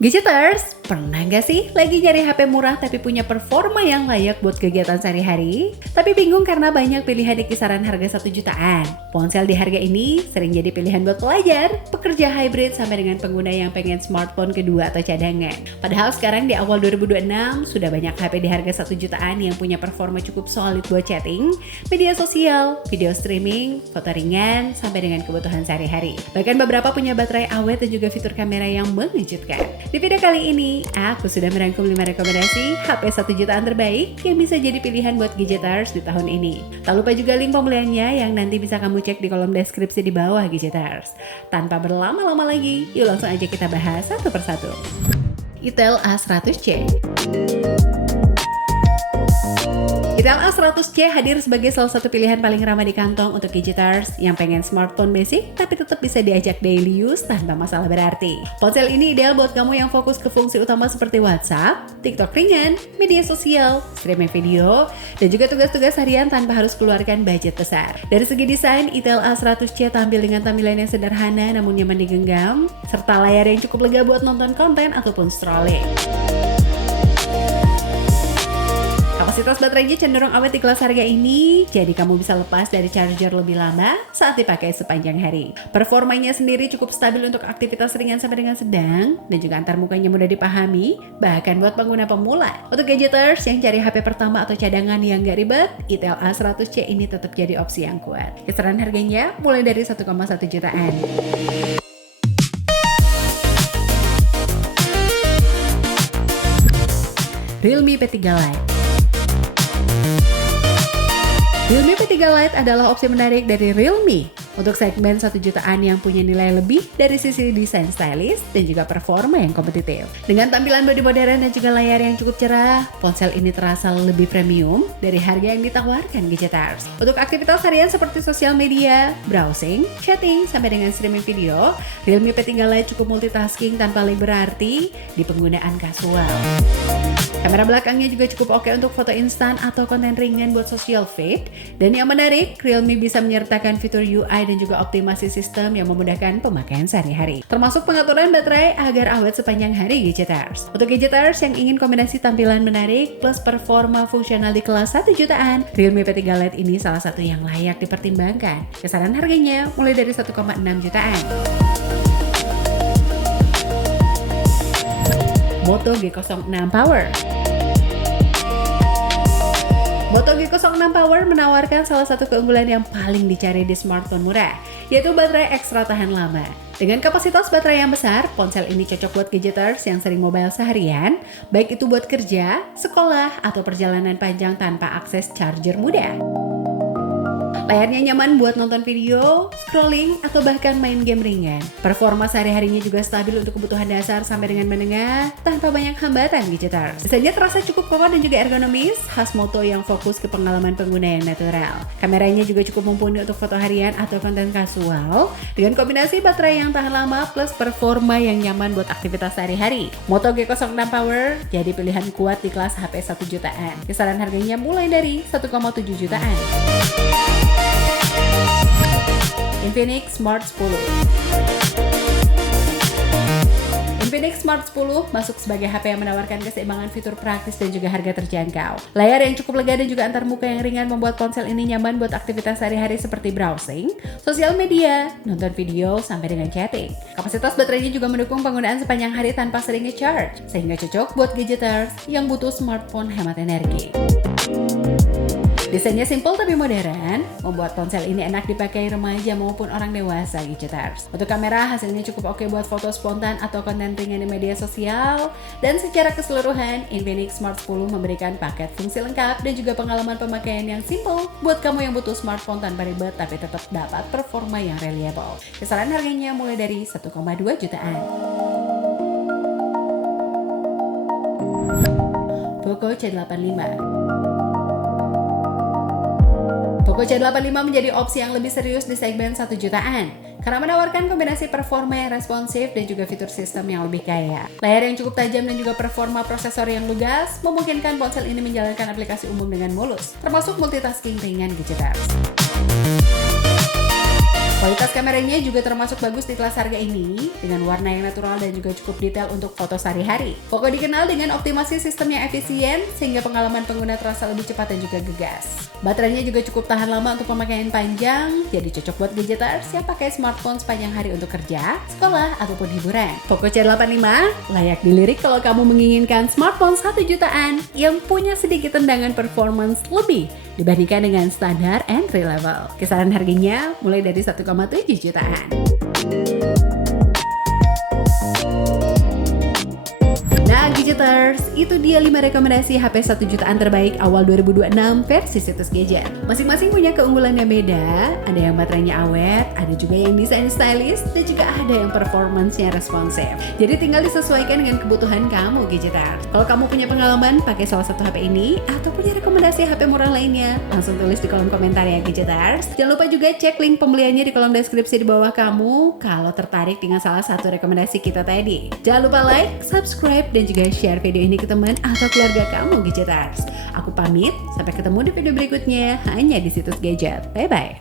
Gadgeters, pernah nggak sih lagi nyari HP murah tapi punya performa yang layak buat kegiatan sehari-hari? Tapi bingung karena banyak pilihan di kisaran harga 1 jutaan. Ponsel di harga ini sering jadi pilihan buat pelajar, pekerja hybrid sampai dengan pengguna yang pengen smartphone kedua atau cadangan. Padahal sekarang di awal 2026 sudah banyak HP di harga 1 jutaan yang punya performa cukup solid buat chatting, media sosial, video streaming, foto ringan, sampai dengan kebutuhan sehari-hari. Bahkan beberapa punya baterai awet dan juga fitur kamera yang mengejutkan. Di video kali ini, aku sudah merangkum 5 rekomendasi HP 1 jutaan terbaik yang bisa jadi pilihan buat Gadgeters di tahun ini. Tak lupa juga link pembeliannya yang nanti bisa kamu cek di kolom deskripsi di bawah Gadgeters. Tanpa berlama-lama lagi, yuk langsung aja kita bahas satu persatu. Itel A100C. Itel A100C hadir sebagai salah satu pilihan paling ramah di kantong untuk Gadgeters yang pengen smartphone basic tapi tetap bisa diajak daily use tanpa masalah berarti. Ponsel ini ideal buat kamu yang fokus ke fungsi utama seperti WhatsApp, TikTok ringan, media sosial, streaming video, dan juga tugas-tugas harian tanpa harus keluarkan budget besar. Dari segi desain, Itel A100C tampil dengan tampilan yang sederhana namun nyaman digenggam, serta layar yang cukup lega buat nonton konten ataupun scrolling. Kapasitas baterainya cenderung awet di kelas harga ini, jadi kamu bisa lepas dari charger lebih lama saat dipakai sepanjang hari. Performanya sendiri cukup stabil untuk aktivitas ringan sampai dengan sedang, dan juga antar mukanya mudah dipahami, bahkan buat pengguna pemula. Untuk Gadgeters yang cari HP pertama atau cadangan yang gak ribet, Itel A100C ini tetap jadi opsi yang kuat. Kisaran harganya mulai dari 1,1 jutaan. Realme P3 Lite. Realme P3 Lite adalah opsi menarik dari Realme untuk segmen 1 jutaan yang punya nilai lebih dari sisi desain stylish dan juga performa yang kompetitif. Dengan tampilan bodi modern dan juga layar yang cukup cerah, ponsel ini terasa lebih premium dari harga yang ditawarkan Gadgeters. Untuk aktivitas harian seperti sosial media, browsing, chatting, sampai dengan streaming video, Realme P3 Lite cukup multitasking tanpa lag berarti di penggunaan kasual. Kamera belakangnya juga cukup oke untuk foto instan atau konten ringan buat social feed. Dan yang menarik, Realme bisa menyertakan fitur UI dan juga optimasi sistem yang memudahkan pemakaian sehari-hari. Termasuk pengaturan baterai agar awet sepanjang hari Gadgeters. Untuk Gadgeters yang ingin kombinasi tampilan menarik plus performa fungsional di kelas 1 jutaan, Realme P3 Lite ini salah satu yang layak dipertimbangkan. Kisaran harganya mulai dari 1,6 jutaan. Moto G06 Power. Moto G06 Power menawarkan salah satu keunggulan yang paling dicari di smartphone murah, yaitu baterai ekstra tahan lama. Dengan kapasitas baterai yang besar, ponsel ini cocok buat Gadgeters yang sering mobile seharian, baik itu buat kerja, sekolah, atau perjalanan panjang tanpa akses charger mudah. Layarnya nyaman buat nonton video, scrolling, atau bahkan main game ringan. Performa sehari-harinya juga stabil untuk kebutuhan dasar sampai dengan menengah, tanpa banyak hambatan Gadgeters. Desainnya terasa cukup kokoh dan juga ergonomis, khas Moto yang fokus ke pengalaman pengguna yang natural. Kameranya juga cukup mumpuni untuk foto harian atau konten kasual, dengan kombinasi baterai yang tahan lama plus performa yang nyaman buat aktivitas sehari-hari. Moto G06 Power jadi pilihan kuat di kelas HP 1 jutaan. Kisaran harganya mulai dari 1,7 jutaan. Infinix Smart 10. Infinix Smart 10 masuk sebagai HP yang menawarkan keseimbangan fitur praktis dan juga harga terjangkau. Layar yang cukup lega dan juga antar muka yang ringan membuat ponsel ini nyaman buat aktivitas sehari-hari seperti browsing, sosial media, nonton video, sampai dengan chatting. Kapasitas baterainya juga mendukung penggunaan sepanjang hari tanpa sering nge-charge, sehingga cocok buat Gadgeters yang butuh smartphone hemat energi. Desainnya simple tapi modern, membuat ponsel ini enak dipakai remaja maupun orang dewasa Gadgeters. Untuk kamera, hasilnya cukup oke buat foto spontan atau konten ringan di media sosial. Dan secara keseluruhan, Infinix Smart 10 memberikan paket fungsi lengkap dan juga pengalaman pemakaian yang simple buat kamu yang butuh smartphone tanpa ribet tapi tetap dapat performa yang reliable. Kisaran harganya mulai dari 1,2 jutaan. Poco C85. Poco C85 menjadi opsi yang lebih serius di segmen 1 jutaan karena menawarkan kombinasi performa yang responsif dan juga fitur sistem yang lebih kaya. Layar yang cukup tajam dan juga performa prosesor yang lugas memungkinkan ponsel ini menjalankan aplikasi umum dengan mulus, termasuk multitasking ringan Gadgeters. Kualitas kameranya juga termasuk bagus di kelas harga ini, dengan warna yang natural dan juga cukup detail untuk foto sehari-hari. Poco dikenal dengan optimasi sistem yang efisien, sehingga pengalaman pengguna terasa lebih cepat dan juga gegas. Baterainya juga cukup tahan lama untuk pemakaian panjang, jadi cocok buat gadgeters yang pakai smartphone sepanjang hari untuk kerja, sekolah, ataupun hiburan. Poco C85 layak dilirik kalau kamu menginginkan smartphone 1 jutaan yang punya sedikit tendangan performance lebih dibandingkan dengan standar entry level. Kisaran harganya mulai dari 1,7 jutaan. Nah, gadgeters, itu dia 5 rekomendasi HP 1 jutaan terbaik awal 2026 versi Situs Gadget. Masing-masing punya keunggulan yang beda, ada yang baterainya awet, ada juga yang desain stylish, dan juga ada yang performance-nya responsif. Jadi tinggal disesuaikan dengan kebutuhan kamu, gadgeters. Kalau kamu punya pengalaman pakai salah satu HP ini, atau punya rekomendasi HP murah lainnya, langsung tulis di kolom komentar ya, gadgeters. Jangan lupa juga cek link pembeliannya di kolom deskripsi di bawah kamu kalau tertarik dengan salah satu rekomendasi kita tadi. Jangan lupa like, subscribe, dan juga share video ini ke teman atau keluarga kamu, gadgeters. Aku pamit, sampai ketemu di video berikutnya hanya di Situs Gadget. Bye-bye.